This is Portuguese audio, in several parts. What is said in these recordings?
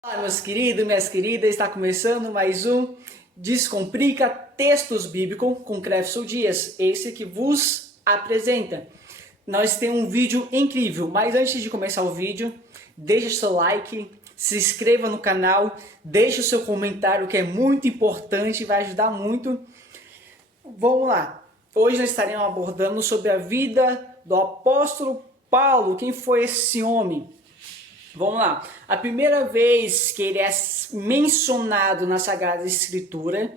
Olá, meus queridos, minhas queridas, está começando mais um Descomplica Textos Bíblicos com Crefson Dias, esse que vos apresenta. Nós temos um vídeo incrível, mas antes de começar o vídeo, deixa seu like, se inscreva no canal, deixe o seu comentário que é muito importante e vai ajudar muito. Vamos lá, hoje nós estaremos abordando sobre a vida do apóstolo Paulo. Quem foi esse homem? Vamos lá, a primeira vez que ele é mencionado na Sagrada Escritura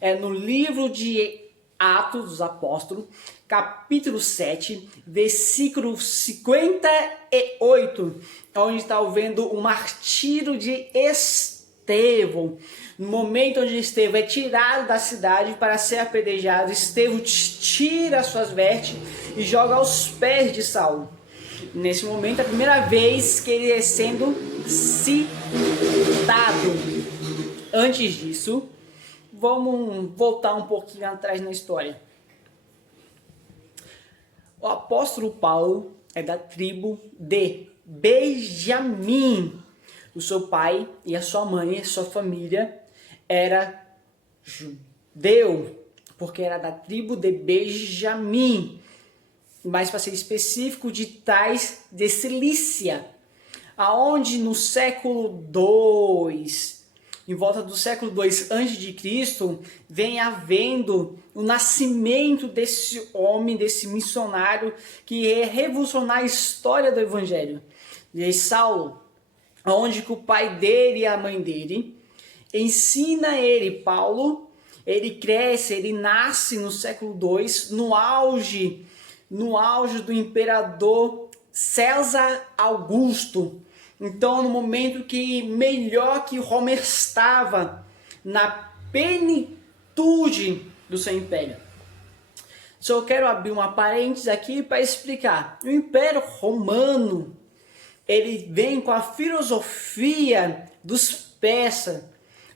é no livro de Atos dos Apóstolos, capítulo 7, versículo 58, onde está vendo o martírio de Estevão. No momento onde Estevão é tirado da cidade para ser apedrejado, Estevão tira suas vestes e joga aos pés de Saulo. Nesse momento, é a primeira vez que ele é sendo citado. Antes disso, vamos voltar um pouquinho atrás na história. O apóstolo Paulo é da tribo de Benjamim. O seu pai e a sua mãe, sua família, era judeu, porque era da tribo de Benjamim. Mais para ser específico, de Tais de Cilícia, aonde no século II, em volta do século II a.C., vem havendo o nascimento desse homem, desse missionário, que é revolucionar a história do Evangelho, de Saulo, onde que o pai dele e a mãe dele ensina ele, Paulo, ele cresce, ele nasce no século II, no auge do imperador César Augusto. Então, no momento que melhor que Roma estava na plenitude do seu império. Só quero abrir uma parênteses aqui para explicar. O Império Romano, ele vem com a filosofia dos persas,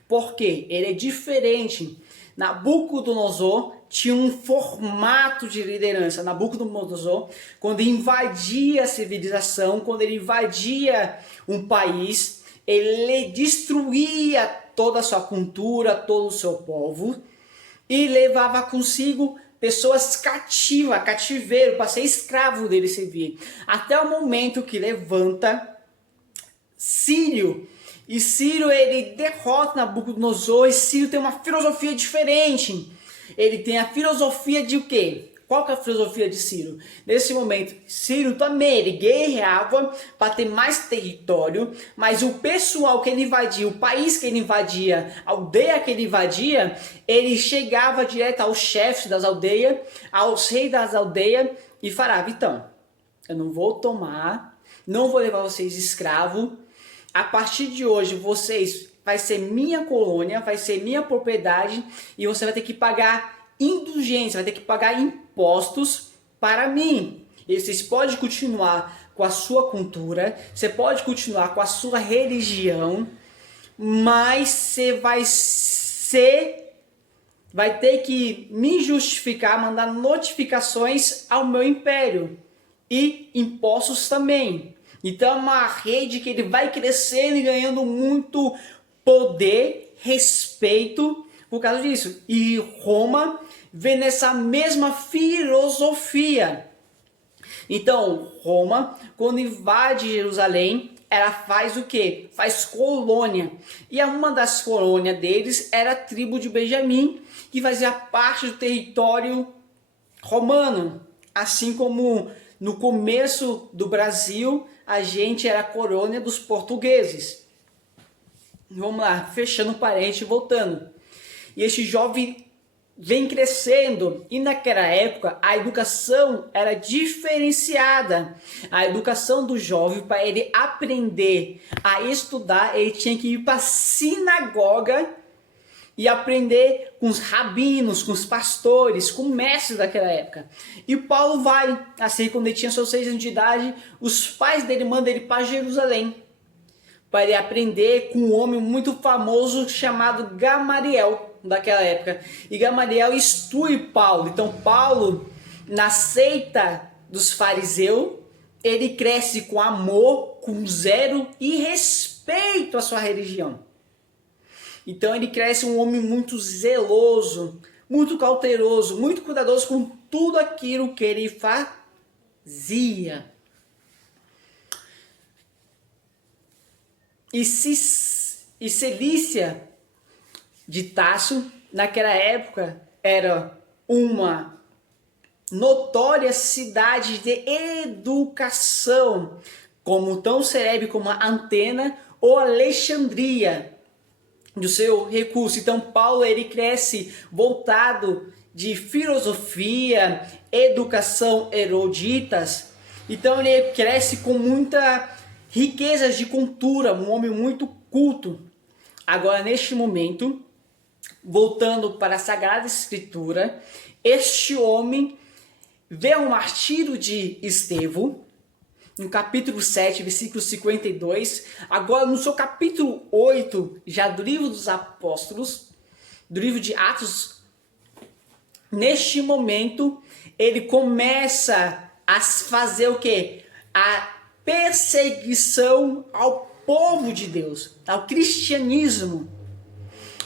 porque ele é diferente. Nabucodonosor tinha um formato de liderança. Nabucodonosor, quando invadia a civilização, quando ele invadia um país, ele destruía toda a sua cultura, todo o seu povo e levava consigo pessoas cativas, cativeiro, para ser escravo dele servir. Até o momento que levanta Ciro. E Ciro, ele derrota Nabucodonosor, e Ciro tem uma filosofia diferente. Ele tem a filosofia de o quê? Qual que é a filosofia de Ciro? Nesse momento, Ciro também, ele guerreava para ter mais território, mas o pessoal que ele invadia, o país que ele invadia, a aldeia que ele invadia, ele chegava direto aos chefes das aldeias, aos reis das aldeias, e falava, então, eu não vou tomar, não vou levar vocês escravos, a partir de hoje, vocês vai ser minha colônia, vai ser minha propriedade e você vai ter que pagar indulgência, vai ter que pagar impostos para mim. E vocês podem continuar com a sua cultura, você pode continuar com a sua religião, mas você vai ter que me justificar, mandar notificações ao meu império e impostos também. Então é uma rede que ele vai crescendo e ganhando muito poder, respeito por causa disso. E Roma vê nessa mesma filosofia. Então Roma, quando invade Jerusalém, ela faz o quê? Faz colônia. E uma das colônias deles era a tribo de Benjamim, que fazia parte do território romano. Assim como no começo do Brasil, a gente era a colônia dos portugueses. Vamos lá, fechando o parênteses e voltando. E esse jovem vem crescendo, e naquela época a educação era diferenciada. A educação do jovem, para ele aprender a estudar, ele tinha que ir para a sinagoga e aprender com os rabinos, com os pastores, com o mestre daquela época. E Paulo vai, assim, quando ele tinha seus 6 anos de idade, os pais dele mandam ele para Jerusalém, para ele aprender com um homem muito famoso chamado Gamaliel, daquela época. E Gamaliel instrui Paulo. Então Paulo, na seita dos fariseus, ele cresce com amor, com zelo e respeito respeito à sua religião. Então ele cresce um homem muito zeloso, muito cauteloso, muito cuidadoso com tudo aquilo que ele fazia. E Cilícia de Tarso, naquela época, era uma notória cidade de educação, como tão célebre como a Antena ou Alexandria, do seu recurso. Então Paulo ele cresce voltado de filosofia, educação eruditas. Então ele cresce com muita riqueza de cultura, um homem muito culto. Agora neste momento, voltando para a Sagrada Escritura, este homem vê o martírio de Estevão, no capítulo 7, versículo 52, agora no seu capítulo 8, já do livro dos Apóstolos, do livro de Atos, neste momento, ele começa a fazer o quê? A perseguição ao povo de Deus, ao cristianismo.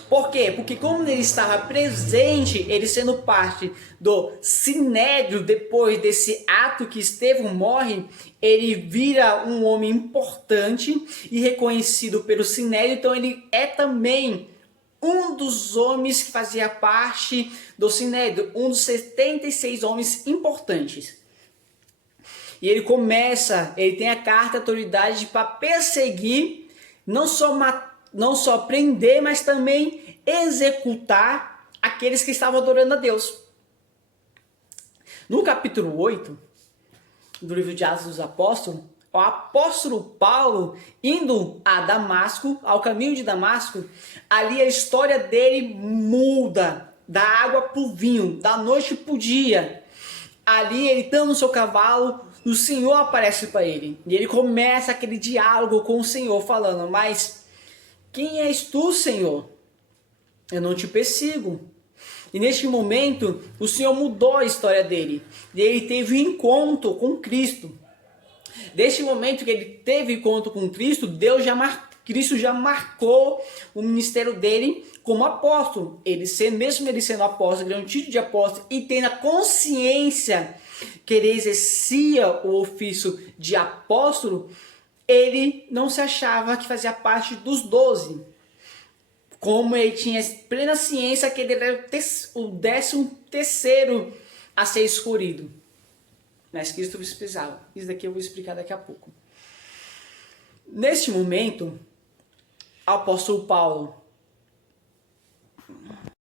Por quê? Porque como ele estava presente, ele sendo parte do sinédrio, depois desse ato que Estevão morre, ele vira um homem importante e reconhecido pelo sinédrio, então ele é também um dos homens que fazia parte do sinédrio, um dos 76 homens importantes. E ele tem a carta de autoridade para perseguir, não só prender, mas também executar aqueles que estavam adorando a Deus. No capítulo 8 do livro de Atos dos Apóstolos, o apóstolo Paulo indo a Damasco, ao caminho de Damasco, ali a história dele muda da água para o vinho, da noite para o dia. Ali ele estando no seu cavalo, o Senhor aparece para ele e ele começa aquele diálogo com o Senhor falando: mas quem és tu, Senhor? Eu não te persigo. E neste momento, o Senhor mudou a história dele. E ele teve um encontro com Cristo. Desde o momento que ele teve encontro com Cristo, Cristo já marcou o ministério dele como apóstolo. Mesmo ele sendo apóstolo, ele é um título de apóstolo e tendo a consciência que ele exercia o ofício de apóstolo, ele não se achava que fazia parte dos 12. Como ele tinha plena ciência que ele era o 13º a ser escolhido. Mas Cristo precisava. Isso daqui eu vou explicar daqui a pouco. Neste momento, o apóstolo Paulo